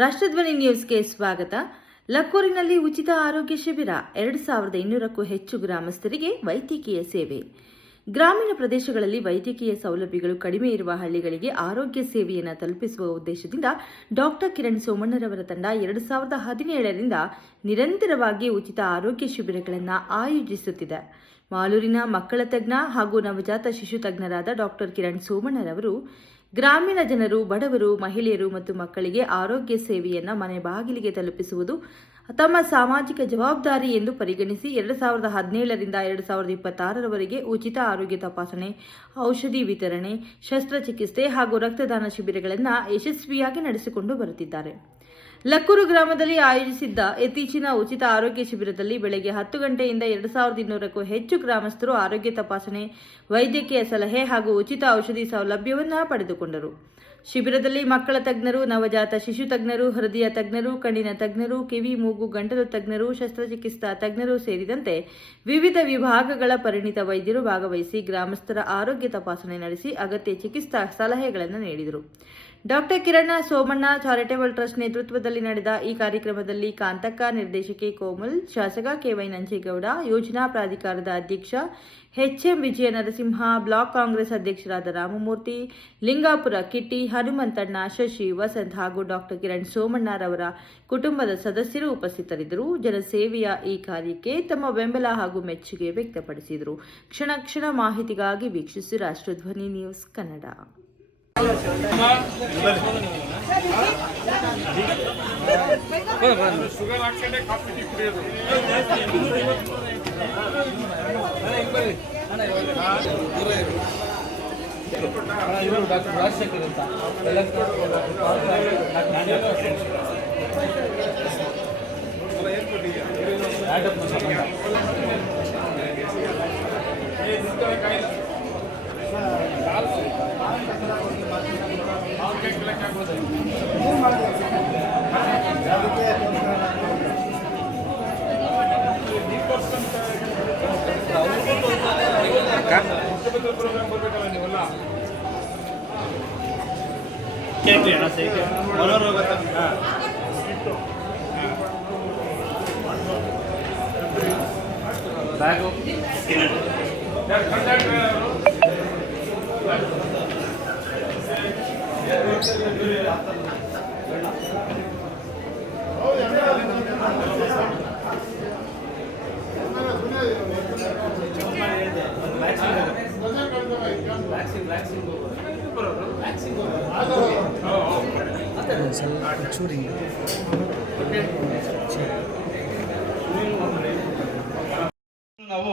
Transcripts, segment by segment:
ರಾಷ್ಟ್ರಧ್ವನಿ ನ್ಯೂಸ್ಗೆ ಸ್ವಾಗತ. ಲಕ್ಕೂರಿನಲ್ಲಿ ಉಚಿತ ಆರೋಗ್ಯ ಶಿಬಿರ. 2200ಕ್ಕೂ ಹೆಚ್ಚು ಗ್ರಾಮಸ್ಥರಿಗೆ ವೈದ್ಯಕೀಯ ಸೇವೆ. ಗ್ರಾಮೀಣ ಪ್ರದೇಶಗಳಲ್ಲಿ ವೈದ್ಯಕೀಯ ಸೌಲಭ್ಯಗಳು ಕಡಿಮೆ ಇರುವ ಹಳ್ಳಿಗಳಿಗೆ ಆರೋಗ್ಯ ಸೇವೆಯನ್ನು ತಲುಪಿಸುವ ಉದ್ದೇಶದಿಂದ ಡಾಕ್ಟರ್ ಕಿರಣ್ ಸೋಮಣ್ಣರವರ ತಂಡ 2017ರಿಂದ ನಿರಂತರವಾಗಿ ಉಚಿತ ಆರೋಗ್ಯ ಶಿಬಿರಗಳನ್ನು ಆಯೋಜಿಸುತ್ತಿದೆ. ಮಾಲೂರಿನ ಮಕ್ಕಳ ತಜ್ಞ ಹಾಗೂ ನವಜಾತ ಶಿಶು ತಜ್ಞರಾದ ಡಾಕ್ಟರ್ ಕಿರಣ್ ಸೋಮಣ್ಣರವರು ಗ್ರಾಮೀಣ ಜನರು, ಬಡವರು, ಮಹಿಳೆಯರು ಮತ್ತು ಮಕ್ಕಳಿಗೆ ಆರೋಗ್ಯ ಸೇವೆಯನ್ನು ಮನೆ ಬಾಗಿಲಿಗೆ ತಲುಪಿಸುವುದು ತಮ್ಮ ಸಾಮಾಜಿಕ ಜವಾಬ್ದಾರಿ ಎಂದು ಪರಿಗಣಿಸಿ 2017ರಿಂದ 2026ರವರೆಗೆ ಉಚಿತ ಆರೋಗ್ಯ ತಪಾಸಣೆ, ಔಷಧಿ ವಿತರಣೆ, ಶಸ್ತ್ರಚಿಕಿತ್ಸೆ ಹಾಗೂ ರಕ್ತದಾನ ಶಿಬಿರಗಳನ್ನು ಯಶಸ್ವಿಯಾಗಿ ನಡೆಸಿಕೊಂಡು ಬರುತ್ತಿದ್ದಾರೆ. ಲಕ್ಕೂರು ಗ್ರಾಮದಲ್ಲಿ ಆಯೋಜಿಸಿದ್ದ ಇತ್ತೀಚಿನ ಉಚಿತ ಆರೋಗ್ಯ ಶಿಬಿರದಲ್ಲಿ ಬೆಳಗ್ಗೆ 10 ಗಂಟೆಯಿಂದ 2200ಕ್ಕೂ ಹೆಚ್ಚು ಗ್ರಾಮಸ್ಥರು ಆರೋಗ್ಯ ತಪಾಸಣೆ, ವೈದ್ಯಕೀಯ ಸಲಹೆ ಹಾಗೂ ಉಚಿತ ಔಷಧಿ ಸೌಲಭ್ಯವನ್ನು ಪಡೆದುಕೊಂಡರು. ಶಿಬಿರದಲ್ಲಿ ಮಕ್ಕಳ ತಜ್ಞರು, ನವಜಾತ ಶಿಶು ತಜ್ಞರು, ಹೃದಯ ತಜ್ಞರು, ಕಣ್ಣಿನ ತಜ್ಞರು, ಕಿವಿ ಮೂಗು ಗಂಟಲು ತಜ್ಞರು, ಶಸ್ತ್ರಚಿಕಿತ್ಸಾ ತಜ್ಞರು ಸೇರಿದಂತೆ ವಿವಿಧ ವಿಭಾಗಗಳ ಪರಿಣಿತ ವೈದ್ಯರು ಭಾಗವಹಿಸಿ ಗ್ರಾಮಸ್ಥರ ಆರೋಗ್ಯ ತಪಾಸಣೆ ನಡೆಸಿ ಅಗತ್ಯ ಚಿಕಿತ್ಸಾ ಸಲಹೆಗಳನ್ನು ನೀಡಿದರು. Doctor Kiran Somanna charitable trust ನೇತೃತ್ವದಲ್ಲಿ ನಡೆದ ಈ ಕಾರ್ಯಕ್ರಮದಲ್ಲಿ ಕಾಂತಕ್ಕ, ನಿರ್ದೇಶಕಿ ಕೋಮಲ್, ಶಾಸಕ ಕೆವೈ ನಂಜೇಗೌಡ, ಯೋಜನಾ ಪ್ರಾಧಿಕಾರದ ಅಧ್ಯಕ್ಷ ಎಚ್ಎಂ ವಿಜಯ ನರಸಿಂಹ, ಬ್ಲಾಕ್ ಕಾಂಗ್ರೆಸ್ ಅಧ್ಯಕ್ಷರಾದ ರಾಮಮೂರ್ತಿ, ಲಿಂಗಾಪುರ ಕಿಟ್ಟಿ, ಹನುಮಂತಣ್ಣ, ಶಶಿ, ವಸಂತ್ ಹಾಗೂ ಡಾಕ್ಟರ್ ಕಿರಣ್ ಸೋಮಣ್ಣರವರ ಕುಟುಂಬದ ಸದಸ್ಯರು ಉಪಸ್ಥಿತರಿದ್ದರು. ಜನಸೇವೆಯ ಈ ಕಾರ್ಯಕ್ಕೆ ತಮ್ಮ ಬೆಂಬಲ ಹಾಗೂ ಮೆಚ್ಚುಗೆ ವ್ಯಕ್ತಪಡಿಸಿದರು. ಕ್ಷಣ ಕ್ಷಣ ಮಾಹಿತಿಗಾಗಿ ವೀಕ್ಷಿಸಿ ರಾಷ್ಟ್ರಧ್ವನಿ ನ್ಯೂಸ್ ಕನ್ನಡ. ಶುಗರ್ ಹಾಕ್ಕೊಂಡೆ ಕಾಫಿ ಟೀ ಕುಡಿಯೋದು. ಇವರು ಡಾಕ್ಟರ್ ರಾಜಶೇಖರ್ ಅಂತ ಪ್ರೋಗ್ರಾಮ್ ಬರ್ಬೇಕಲ್ಲ ನೀವೆಲ್ಲ. ಬ್ಯಾಗು ನಾವು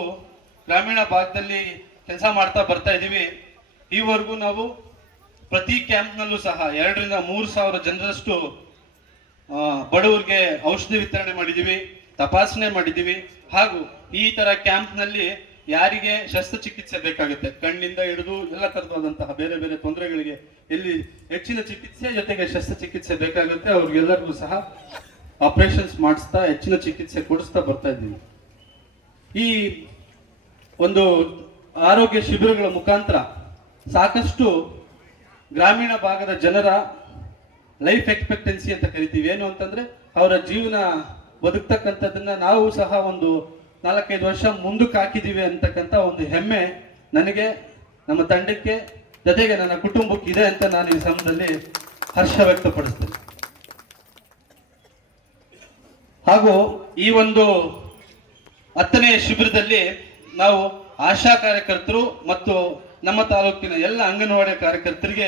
ಗ್ರಾಮೀಣ ಭಾಗದಲ್ಲಿ ಕೆಲಸ ಮಾಡ್ತಾ ಬರ್ತಾ ಇದೀವಿ. ಈವರೆಗೂ ನಾವು ಪ್ರತಿ ಕ್ಯಾಂಪ್ನಲ್ಲೂ ಸಹ 2,000ರಿಂದ 3,000 ಜನರಷ್ಟು ಬಡವರಿಗೆ ಔಷಧಿ ವಿತರಣೆ ಮಾಡಿದ್ದೀವಿ, ತಪಾಸಣೆ ಮಾಡಿದ್ದೀವಿ. ಹಾಗೂ ಈ ತರ ಕ್ಯಾಂಪ್ನಲ್ಲಿ ಯಾರಿಗೆ ಶಸ್ತ್ರಚಿಕಿತ್ಸೆ ಬೇಕಾಗುತ್ತೆ, ಕಣ್ಣಿಂದ ಹಿಡಿದು ಎಲ್ಲ ತರವಾದಂತಹ ಬೇರೆ ಬೇರೆ ತೊಂದರೆಗಳಿಗೆ ಎಲ್ಲಿ ಹೆಚ್ಚಿನ ಚಿಕಿತ್ಸೆ ಜೊತೆಗೆ ಶಸ್ತ್ರಚಿಕಿತ್ಸೆ ಬೇಕಾಗುತ್ತೆ, ಅವ್ರಿಗೆಲ್ಲರಿಗೂ ಸಹ ಆಪರೇಷನ್ಸ್ ಮಾಡಿಸ್ತಾ ಹೆಚ್ಚಿನ ಚಿಕಿತ್ಸೆ ಕೊಡಿಸ್ತಾ ಬರ್ತಾ ಇದ್ದೀವಿ. ಈ ಒಂದು ಆರೋಗ್ಯ ಶಿಬಿರಗಳ ಮುಖಾಂತರ ಸಾಕಷ್ಟು ಗ್ರಾಮೀಣ ಭಾಗದ ಜನರ ಲೈಫ್ ಎಕ್ಸ್ಪೆಕ್ಟೆನ್ಸಿ ಅಂತ ಕರಿತೀವಿ. ಏನು ಅಂತಂದ್ರೆ ಅವರ ಜೀವನ ಬದುಕ್ತಕ್ಕಂಥದ್ದನ್ನ ನಾವು ಸಹ ಒಂದು 4-5 ವರ್ಷ ಮುಂದಕ್ಕೆ ಹಾಕಿದ್ದೀವಿ ಅಂತಕ್ಕಂಥ ಒಂದು ಹೆಮ್ಮೆ ನನಗೆ, ನಮ್ಮ ತಂಡಕ್ಕೆ, ಜೊತೆಗೆ ನನ್ನ ಕುಟುಂಬಕ್ಕೆ ಇದೆ ಅಂತ ನಾನು ಈ ಸಮಯದಲ್ಲಿ ಹರ್ಷ ವ್ಯಕ್ತಪಡಿಸ್ತೇನೆ. ಹಾಗೂ ಈ ಒಂದು 10ನೇ ಶಿಬಿರದಲ್ಲಿ ನಾವು ಆಶಾ ಕಾರ್ಯಕರ್ತರು ಮತ್ತು ನಮ್ಮ ತಾಲೂಕಿನ ಎಲ್ಲ ಅಂಗನವಾಡಿ ಕಾರ್ಯಕರ್ತರಿಗೆ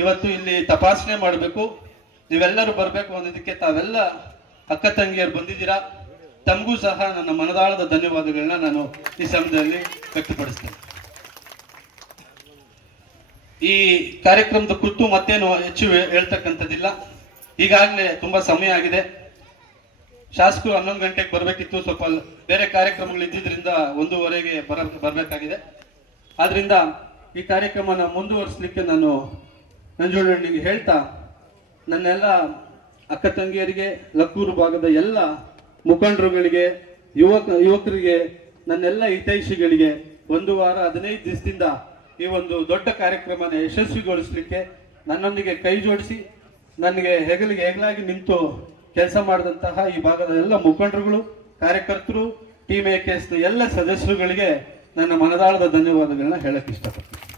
ಇವತ್ತು ಇಲ್ಲಿ ತಪಾಸಣೆ ಮಾಡಬೇಕು, ನೀವೆಲ್ಲರೂ ಬರಬೇಕು ಅನ್ನೋದಕ್ಕೆ ತಾವೆಲ್ಲ ಅಕ್ಕ ತಂಗಿಯರು ಬಂದಿದ್ದೀರಾ. ತಮಗೂ ಸಹ ನನ್ನ ಮನದಾಳದ ಧನ್ಯವಾದಗಳನ್ನ ನಾನು ಈ ಸಮಯದಲ್ಲಿ ವ್ಯಕ್ತಪಡಿಸ್ತೇನೆ. ಈ ಕಾರ್ಯಕ್ರಮದ ಕುರಿತು ಮತ್ತೇನು ಹೆಚ್ಚು ಹೇಳ್ತಕ್ಕಂಥದ್ದಿಲ್ಲ. ಈಗಾಗಲೇ ತುಂಬಾ ಸಮಯ ಆಗಿದೆ. ಶಾಸಕರು 11 ಗಂಟೆಗೆ ಬರಬೇಕಿತ್ತು, ಸ್ವಲ್ಪ ಬೇರೆ ಕಾರ್ಯಕ್ರಮಗಳು ಇದ್ದಿದ್ರಿಂದ 1:15ಗೆ ಬರಬೇಕಾಗಿದೆ. ಆದ್ರಿಂದ ಈ ಕಾರ್ಯಕ್ರಮನ ಮುಂದುವರಿಸಲಿಕ್ಕೆ ನಾನು ನಂಜುಂಡನಿಗೆ ಹೇಳ್ತಾ, ನನ್ನೆಲ್ಲ ಅಕ್ಕ ತಂಗಿಯರಿಗೆ, ಲಕ್ಕೂರು ಭಾಗದ ಎಲ್ಲ ಮುಖಂಡರುಗಳಿಗೆ, ಯುವಕರಿಗೆ, ನನ್ನೆಲ್ಲ ಹಿತೈಷಿಗಳಿಗೆ 1 ವಾರ 15 ದಿವಸದಿಂದ ಈ ಒಂದು ದೊಡ್ಡ ಕಾರ್ಯಕ್ರಮನ ಯಶಸ್ವಿಗೊಳಿಸಲಿಕ್ಕೆ ನನ್ನೊಂದಿಗೆ ಕೈ ಜೋಡಿಸಿ ನನಗೆ ಹೆಗಲಿಗೆ ಹೆಗಲಾಗಿ ನಿಂತು ಕೆಲಸ ಮಾಡಿದಂತಹ ಈ ಭಾಗದ ಎಲ್ಲ ಮುಖಂಡರುಗಳು, ಕಾರ್ಯಕರ್ತರು, ಟೀಮ್ AKS ಎಲ್ಲ ಸದಸ್ಯರುಗಳಿಗೆ ನನ್ನ ಮನದಾಳದ ಧನ್ಯವಾದಗಳನ್ನ ಹೇಳಕ್ ಇಷ್ಟಪಡ್ತೀನಿ.